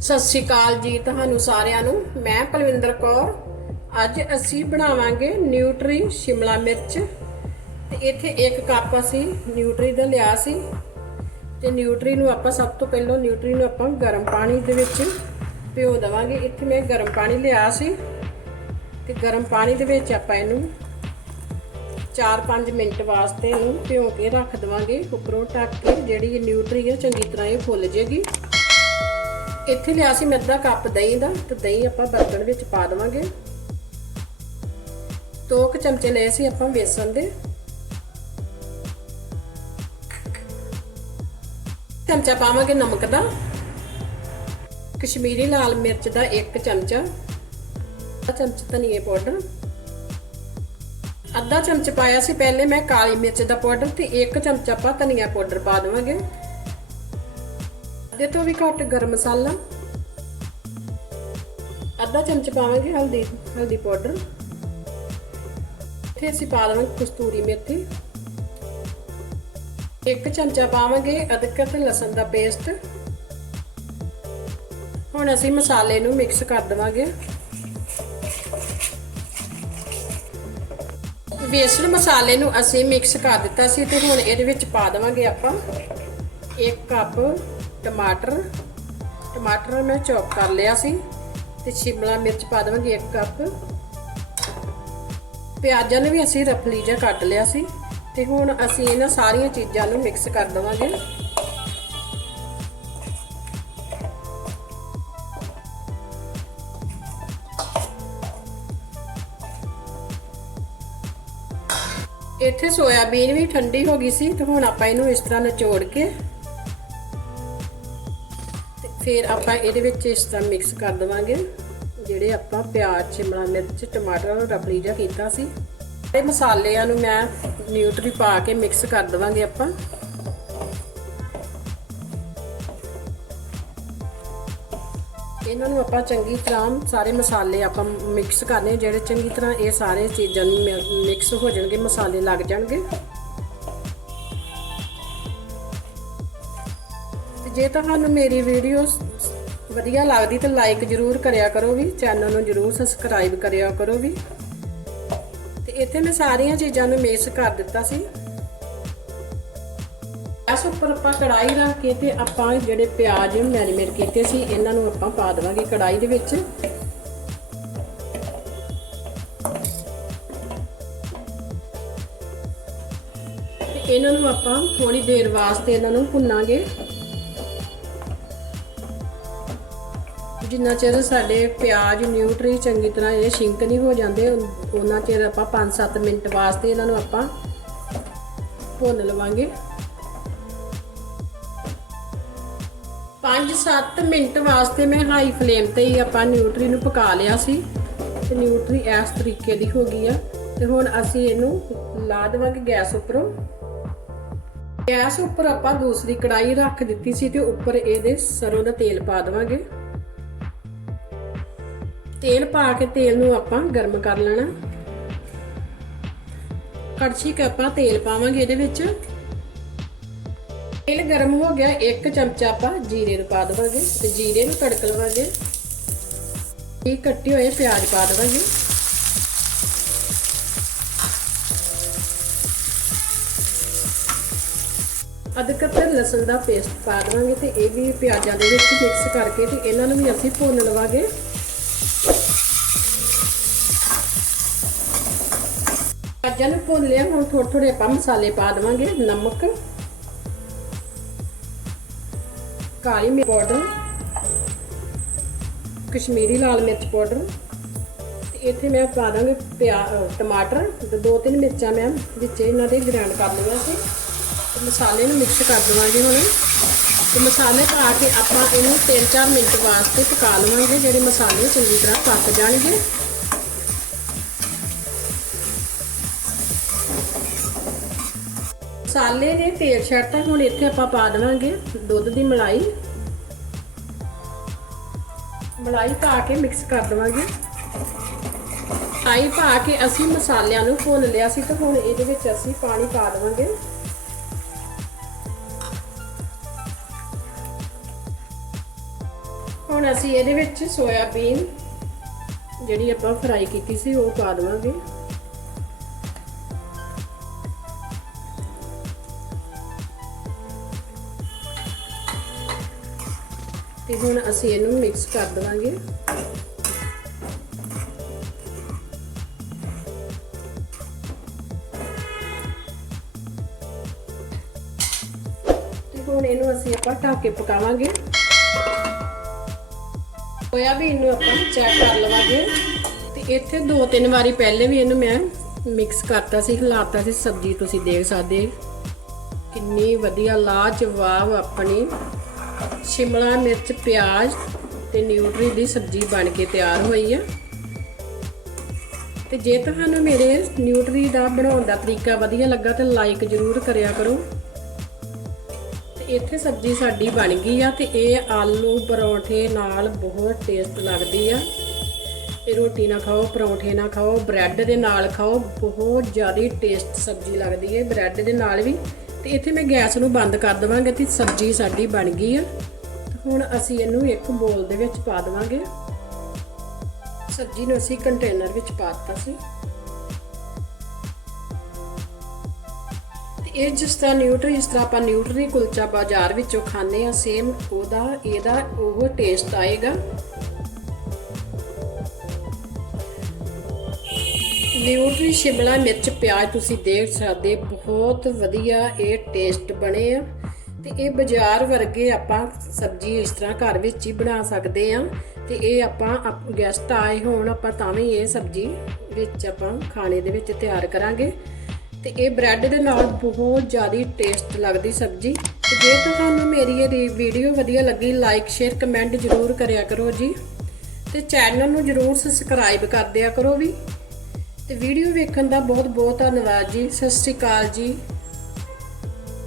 ਸਤਿ ਸ਼੍ਰੀ ਅਕਾਲ ਜੀ ਤੁਹਾਨੂੰ ਸਾਰਿਆਂ ਨੂੰ। ਮੈਂ ਪਲਵਿੰਦਰ ਕੌਰ। ਅੱਜ ਅਸੀਂ ਬਣਾਵਾਂਗੇ ਨਿਊਟਰੀ ਸ਼ਿਮਲਾ ਮਿਰਚ। ਤੇ ਇੱਥੇ ਇੱਕ ਕੱਪ ਅਸੀਂ ਨਿਊਟਰੀ ਦਾ ਲਿਆ ਸੀ। ਤੇ ਨਿਊਟਰੀ ਨੂੰ ਆਪਾਂ ਸਭ ਤੋਂ ਪਹਿਲਾਂ ਨਿਊਟਰੀ ਨੂੰ ਆਪਾਂ ਗਰਮ ਪਾਣੀ ਦੇ ਵਿੱਚ ਭਿਓ ਦੇਵਾਂਗੇ। ਇੱਥੇ ਮੈਂ ਗਰਮ ਪਾਣੀ ਲਿਆ ਸੀ। ਤੇ ਗਰਮ ਪਾਣੀ ਦੇ ਵਿੱਚ ਆਪਾਂ ਇਹਨੂੰ 4-5 ਮਿੰਟ ਵਾਸਤੇ ਇਹਨੂੰ ਭਿਓ ਕੇ ਰੱਖ ਦੇਵਾਂਗੇ। ਉੱਪਰੋਂ ਢੱਕ ਕੇ ਜਿਹੜੀ ਇਹ ਨਿਊਟਰੀ ਹੈ ਚੰਗੀ ਤਰ੍ਹਾਂ ਇਹ ਫੁੱਲ ਜੇਗੀ। ਇੱਥੇ ਲਿਆ ਸੀ ਮੈਂ ਅੱਧਾ ਕੱਪ ਦਹੀਂ ਦਾ ਤੇ ਦਹੀਂ ਆਪਾਂ ਬਰਤਨ ਵਿੱਚ ਪਾ ਦੇਵਾਂਗੇ। ਦੋ ਕੁ ਚਮਚੇ ਲਏ ਸੀ ਆਪਾਂ ਵੇਸਣ ਦੇ। ਚਮਚਾ ਪਾਵਾਂਗੇ ਨਮਕ ਦਾ। ਕਸ਼ਮੀਰੀ ਲਾਲ ਮਿਰਚ ਦਾ 1 ਚਮਚਾ। ਅੱਧਾ ਚਮਚ ਧਨੀਏ ਪਾਊਡਰ। ਅੱਧਾ ਚਮਚ ਪਾਇਆ ਸੀ ਪਹਿਲੇ ਮੈਂ ਕਾਲੀ ਮਿਰਚ ਦਾ ਪਾਊਡਰ ਤੇ 1 ਚਮਚਾ ਆਪਾਂ ਧਨੀਆ ਪਾਊਡਰ ਪਾ ਦੇਵਾਂਗੇ। ਅੱਧੇ ਤੋਂ ਵੀ ਘੱਟ ਗਰਮ ਮਸਾਲਾ। ਅੱਧਾ ਚਮਚ ਪਾਵਾਂਗੇ ਹਲਦੀ ਹਲਦੀ ਪਾਊਡਰ। ਇੱਥੇ ਅਸੀਂ ਪਾ ਦੇਵਾਂਗੇ ਕਸਤੂਰੀ ਮੇਥੀ। ਇੱਕ ਚਮਚਾ ਪਾਵਾਂਗੇ ਅਦਰਕ ਤੇ ਲਸਣ ਦਾ ਪੇਸਟ। ਹੁਣ ਅਸੀਂ ਮਸਾਲੇ ਨੂੰ ਮਿਕਸ ਕਰ ਦੇਵਾਂਗੇ। ਵੇਸਣ ਮਸਾਲੇ ਨੂੰ ਅਸੀਂ ਮਿਕਸ ਕਰ ਦਿੱਤਾ ਸੀ ਤੇ ਹੁਣ ਇਹਦੇ ਵਿੱਚ ਪਾ ਦੇਵਾਂਗੇ ਆਪਾਂ 1 ਕੱਪ ਟਮਾਟਰ ਟਮਾਟਰ ਮੈਂ ਚੌਪ ਕਰ ਲਿਆ ਸੀ ਤੇ ਸ਼ਿਮਲਾ ਮਿਰਚ ਪਾ ਦੇਵਾਂਗੇ 1 ਕੱਪ। ਪਿਆਜ਼ਾਂ ਨੂੰ ਵੀ ਅਸੀਂ ਰਫਲੀ ਜਿਹਾ ਕੱਟ ਲਿਆ ਸੀ ਤੇ ਹੁਣ ਅਸੀਂ ਇਹਨਾਂ ਸਾਰੀਆਂ ਚੀਜ਼ਾਂ ਨੂੰ ਮਿਕਸ ਕਰ ਦੇਵਾਂਗੇ। ਇੱਥੇ ਸੋਇਆਬੀਨ ਵੀ ਠੰਡੀ ਹੋ ਗਈ ਸੀ ਤੇ ਹੁਣ ਆਪਾਂ ਇਹਨੂੰ ਇਸ ਤਰ੍ਹਾਂ ਨਿਚੋੜ ਕੇ ਫਿਰ ਆਪਾਂ ਇਹਦੇ ਵਿੱਚ ਇਸ ਤਰ੍ਹਾਂ ਮਿਕਸ ਕਰ ਦੇਵਾਂਗੇ, ਜਿਹੜੇ ਆਪਾਂ ਪਿਆਜ਼, ਸ਼ਿਮਲਾ ਮਿਰਚ, ਟਮਾਟਰ ਰਫਲੀ ਜਿਹਾ ਕੀਤਾ ਸੀ। ਇਹ ਮਸਾਲਿਆਂ ਨੂੰ ਮੈਂ ਨਿਊਟਰੀ ਪਾ ਕੇ ਮਿਕਸ ਕਰ ਦੇਵਾਂਗੇ ਆਪਾਂ। ਇਹਨਾਂ ਨੂੰ ਆਪਾਂ ਚੰਗੀ ਤਰ੍ਹਾਂ ਸਾਰੇ ਮਸਾਲੇ ਆਪਾਂ ਮਿਕਸ ਕਰਨੇ ਜਿਹੜੇ ਚੰਗੀ ਤਰ੍ਹਾਂ ਇਹ ਸਾਰੇ ਚੀਜ਼ਾਂ ਨੂੰ ਮਿਕਸ ਹੋ ਜਾਣਗੇ, ਮਸਾਲੇ ਲੱਗ ਜਾਣਗੇ। ਤੇ ਜੇ ਤੁਹਾਨੂੰ ਮੇਰੀ ਵੀਡੀਓ ਵਧੀਆ ਲੱਗਦੀ ਤਾਂ ਲਾਈਕ ਜ਼ਰੂਰ ਕਰਿਆ ਕਰੋ ਵੀ ਚੈਨਲ ਨੂੰ ਜ਼ਰੂਰ ਸਬਸਕ੍ਰਾਈਬ ਕਰਿਆ ਕਰੋ ਵੀ। ਤੇ ਇੱਥੇ ਮੈਂ ਸਾਰੀਆਂ ਚੀਜ਼ਾਂ ਨੂੰ ਮਿਕਸ ਕਰ ਦਿੱਤਾ ਸੀ। ਇਸ ਉੱਪਰ ਆਪਾਂ ਕੜਾਈ ਰੱਖ ਕੇ ਤੇ ਆਪਾਂ ਜਿਹੜੇ ਪਿਆਜ਼ ਮੈਰੀਨੇਟ ਕੀਤੇ ਸੀ, ਇਹਨਾਂ ਨੂੰ ਆਪਾਂ ਪਾ ਦੇਵਾਂਗੇ ਕੜਾਈ ਦੇ ਵਿੱਚ। ਇਹਨਾਂ ਨੂੰ ਆਪਾਂ ਥੋੜੀ ਦੇਰ ਵਾਸਤੇ ਇਹਨਾਂ ਨੂੰ ਭੁੰਨਾਂਗੇ। ਜਿੰਨਾ ਚਿਰ ਸਾਡੇ ਪਿਆਜ਼ ਨਿਊਟਰੀ ਚੰਗੀ ਤਰ੍ਹਾਂ ਇਹ ਛਿੰਕ ਨਹੀਂ ਹੋ ਜਾਂਦੇ, ਉਹਨਾਂ ਚਿਰ ਆਪਾਂ 5-7 ਮਿੰਟ ਵਾਸਤੇ ਇਹਨਾਂ ਨੂੰ ਆਪਾਂ ਭੁੰਨ ਲਵਾਂਗੇ। 5-7 ਮਿੰਟ ਵਾਸਤੇ ਮੈਂ ਹਾਈ ਫਲੇਮ ਤੇ ਹੀ ਆਪਾਂ ਨਿਊਟਰੀ ਨੂੰ ਪਕਾ ਲਿਆ ਸੀ। ਤੇ ਨਿਊਟਰੀ ਇਸ ਤਰੀਕੇ ਦੀ ਹੋ ਗਈ ਆ। ਤੇ ਹੁਣ ਅਸੀਂ ਇਹਨੂੰ ਲਾ ਦੇਵਾਂਗੇ ਗੈਸ ਉੱਪਰੋਂ। ਗੈਸ ਉੱਪਰ ਆਪਾਂ ਦੂਸਰੀ ਕੜਾਈ ਰੱਖ ਦਿੱਤੀ ਸੀ ਤੇ ਉੱਪਰ ਇਹਦੇ ਸਰੋਂ ਦਾ ਤੇਲ ਪਾ ਦੇਵਾਂਗੇ। ਤੇਲ ਪਾ ਕੇ ਤੇਲ ਨੂੰ ਆਪਾਂ ਗਰਮ ਕਰ ਲੈਣਾ। ਕੜਛੀ ਕ ਆਪਾਂ ਤੇਲ ਪਾਵਾਂਗੇ ਇਹਦੇ ਵਿੱਚ। ਤੇਲ ਗਰਮ ਹੋ ਗਿਆ, ਇੱਕ ਚਮਚਾ ਆਪਾਂ ਜੀਰੇ ਨੂੰ ਪਾ ਦੇਵਾਂਗੇ ਤੇ ਜੀਰੇ ਨੂੰ ਤੜਕ ਲਵਾਂਗੇ। ਇਹ ਕੱਟੇ ਹੋਏ ਪਿਆਜ਼ ਪਾ ਦੇਵਾਂਗੇ। ਅਦਰਕ ਤੇ ਲਸਣ ਦਾ ਪੇਸਟ ਪਾ ਦੇਵਾਂਗੇ ਤੇ ਇਹ ਵੀ ਪਿਆਜ਼ਾਂ ਦੇ ਵਿੱਚ ਮਿਕਸ ਕਰਕੇ ਤੇ ਇਹਨਾਂ ਨੂੰ ਵੀ ਅਸੀਂ ਭੁੰਨ ਲਵਾਂਗੇ। ਪਿਆਜ਼ਾਂ ਨੂੰ ਭੁੰਨ ਲਿਆ, ਹੁਣ ਥੋੜੇ ਥੋੜੇ ਆਪਾਂ ਮਸਾਲੇ ਪਾ ਦੇਵਾਂਗੇ, ਨਮਕ, ਕਾਲੀ ਮਿਰਚ ਪਾਊਡਰ, ਕਸ਼ਮੀਰੀ ਲਾਲ ਮਿਰਚ ਪਾਊਡਰ, ਤੇ ਇੱਥੇ ਮੈਂ ਪਾ ਦਾਂਗੇ ਟਮਾਟਰ, ਤੇ ਦੋ ਤਿੰਨ ਮਿਰਚਾਂ ਮੈਂ ਵਿੱਚ ਇਹਨਾਂ ਦੇ ਗ੍ਰਾਈਂਡ ਕਰ ਲਈਆਂ ਸੀ ਮਸਾਲੇ ਨੂੰ ਮਿਕਸ ਕਰ ਦੇਵਾਂਗੇ ਹੁਣ। ਤੇ ਮਸਾਲੇ ਪਾ ਕੇ ਆਪਾਂ ਇਹਨੂੰ 3-4 ਮਿੰਟ ਵਾਸਤੇ ਪਕਾ ਲਵਾਂਗੇ, ਜਿਹੜੇ ਮਸਾਲੇ ਚੰਗੀ ਤਰ੍ਹਾਂ ਪੱਕ ਜਾਣਗੇ। ਮਸਾਲੇ ਨੇ ਤੇਲ ਛੱਡਤਾ ਹੁਣ ਇੱਥੇ ਆਪਾਂ ਪਾ ਦੇਵਾਂਗੇ ਦੁੱਧ ਦੀ ਮਲਾਈ। ਮਲਾਈ ਪਾ ਕੇ ਮਿਕਸ ਕਰ ਦੇਵਾਂਗੇ। ਮਲਾਈ ਪਾ ਕੇ ਅਸੀਂ ਮਸਾਲਿਆਂ ਨੂੰ ਭੁੰਨ ਲਿਆ ਸੀ ਤੇ ਹੁਣ ਇਹਦੇ ਵਿੱਚ ਅਸੀਂ ਪਾਣੀ ਪਾ ਦੇਵਾਂਗੇ। ਹੁਣ ਅਸੀਂ ਇਹਦੇ ਵਿੱਚ ਸੋਇਆਬੀਨ ਜਿਹੜੀ ਆਪਾਂ ਫਰਾਈ ਕੀਤੀ ਸੀ, ਉਹ ਪਾ ਦੇਵਾਂਗੇ। ਤੇ ਹੁਣ ਅਸੀਂ ਇਹਨੂੰ ਮਿਕਸ ਕਰ ਦੇਵਾਂਗੇ। ਤੇ ਹੁਣ ਇਹਨੂੰ ਅਸੀਂ ਆਪਾਂ ਢੱਕ ਕੇ ਪਕਾਵਾਂਗੇ। ਹੋਇਆ ਵੀ ਇਹਨੂੰ ਆਪਾਂ ਚੈੱਕ ਕਰ ਲਵਾਂਗੇ। ਤੇ ਇੱਥੇ ਦੋ ਤਿੰਨ ਵਾਰੀ ਪਹਿਲੇ ਵੀ ਇਹਨੂੰ ਮੈਂ ਮਿਕਸ ਕਰਤਾ ਸੀ ਹਿਲਾਤਾ ਸੀ, ਸਬਜ਼ੀ ਤੁਸੀਂ ਦੇਖ ਸਕਦੇ ਕਿੰਨੀ ਵਧੀਆ, ਲਾਜਵਾਬ ਆਪਣੀ। ਸ਼ਿਮਲਾ ਮਿਰਚ, ਪਿਆਜ਼ ਤੇ ਨਿਊਟਰੀ ਦੀ ਸਬਜ਼ੀ ਬਣ ਕੇ ਤਿਆਰ ਹੋਈ ਆ। ਤੇ ਜੇ ਤੁਹਾਨੂੰ ਮੇਰੇ ਨਿਊਟਰੀ ਦਾ ਬਣਾਉਣ ਦਾ ਤਰੀਕਾ ਵਧੀਆ ਲੱਗਾ ਤੇ ਲਾਈਕ ਜ਼ਰੂਰ ਕਰਿਆ ਕਰੋ। ਇੱਥੇ ਸਬਜ਼ੀ ਸਾਡੀ ਬਣ ਗਈ ਆ ਤੇ ਇਹ ਆਲੂ ਪਰੌਂਠੇ ਨਾਲ ਬਹੁਤ ਟੇਸਟ ਲੱਗਦੀ ਆ। ਇਹ ਰੋਟੀ ਨਾਲ ਖਾਓ, ਪਰੌਂਠੇ ਨਾਲ ਖਾਓ, ਬ੍ਰੈਡ ਦੇ ਨਾਲ ਖਾਓ, ਬਹੁਤ ਜ਼ਿਆਦਾ ਟੇਸਟ ਸਬਜ਼ੀ ਲੱਗਦੀ ਹੈ ਬ੍ਰੈਡ ਦੇ ਨਾਲ ਵੀ। ਤੇ ਇੱਥੇ ਮੈਂ ਗੈਸ ਨੂੰ ਬੰਦ ਕਰ ਦਵਾਂਗੇ ਤੇ ਸਬਜ਼ੀ ਸਾਡੀ ਬਣ ਗਈ ਆ। ਤੇ ਹੁਣ ਅਸੀਂ ਇਹਨੂੰ ਇੱਕ ਬੋਲ ਦੇ ਵਿੱਚ ਪਾ ਦਵਾਂਗੇ। ਸਬਜ਼ੀ ਨੂੰ ਅਸੀਂ ਕੰਟੇਨਰ ਵਿੱਚ ਪਾ ਦਿੱਤਾ ਸੀ। ਇਹ ਜਿਸ ਤਰ੍ਹਾਂ ਨਿਊਟਰੀ, ਜਿਸ ਤਰ੍ਹਾਂ ਆਪਾਂ ਨਿਊਟਰੀ ਕੁਲਚਾ ਬਾਜ਼ਾਰ ਵਿੱਚੋਂ ਖਾਂਦੇ ਆ ਸੇਮ ਉਹਦਾ, ਇਹਦਾ ਉਹ ਟੇਸਟ ਆਏਗਾ। ਨਿਊਟਰੀ, ਸ਼ਿਮਲਾ ਮਿਰਚ, ਪਿਆਜ਼ ਤੁਸੀਂ ਦੇਖ ਸਕਦੇ, ਬਹੁਤ ਵਧੀਆ ਇਹ ਟੇਸਟ ਬਣੇ ਆ। ਤੇ ਇਹ ਬਾਜ਼ਾਰ ਵਰਗੇ ਆਪਾਂ ਸਬਜ਼ੀ ਇਸ ਤਰ੍ਹਾਂ ਘਰ ਵਿੱਚ ਹੀ ਬਣਾ ਸਕਦੇ ਆ ਤੇ ਇਹ ਆਪਾਂ ਗੈਸਟ ਆਏ ਹੋਣ, ਆਪਾਂ ਤਾਂ ਵੀ ਇਹ ਸਬਜ਼ੀ ਵਿੱਚ ਆਪਾਂ ਖਾਣੇ ਦੇ ਵਿੱਚ ਤਿਆਰ ਕਰਾਂਗੇ। ਤੇ ਇਹ ਬ੍ਰੈਡ ਦੇ ਨਾਲ ਬਹੁਤ ਜ਼ਿਆਦਾ ਟੇਸਟ ਲੱਗਦੀ ਸਬਜ਼ੀ। ਤੇ ਜੇ ਤੁਹਾਨੂੰ ਮੇਰੀ ਇਹ ਵੀਡੀਓ ਵਧੀਆ ਲੱਗੀ ਲਾਈਕ ਸ਼ੇਅਰ ਕਮੈਂਟ ਜ਼ਰੂਰ ਕਰਿਆ ਕਰੋ ਜੀ। ਤੇ ਚੈਨਲ ਨੂੰ ਜ਼ਰੂਰ ਸਬਸਕ੍ਰਾਈਬ ਕਰ ਦਿਆ ਕਰੋ ਵੀ। ਤੇ ਵੀਡੀਓ ਵੇਖਣ ਦਾ ਬਹੁਤ ਬਹੁਤ ਧੰਨਵਾਦ ਜੀ। ਸਤਿ ਸ਼੍ਰੀ ਅਕਾਲ ਜੀ।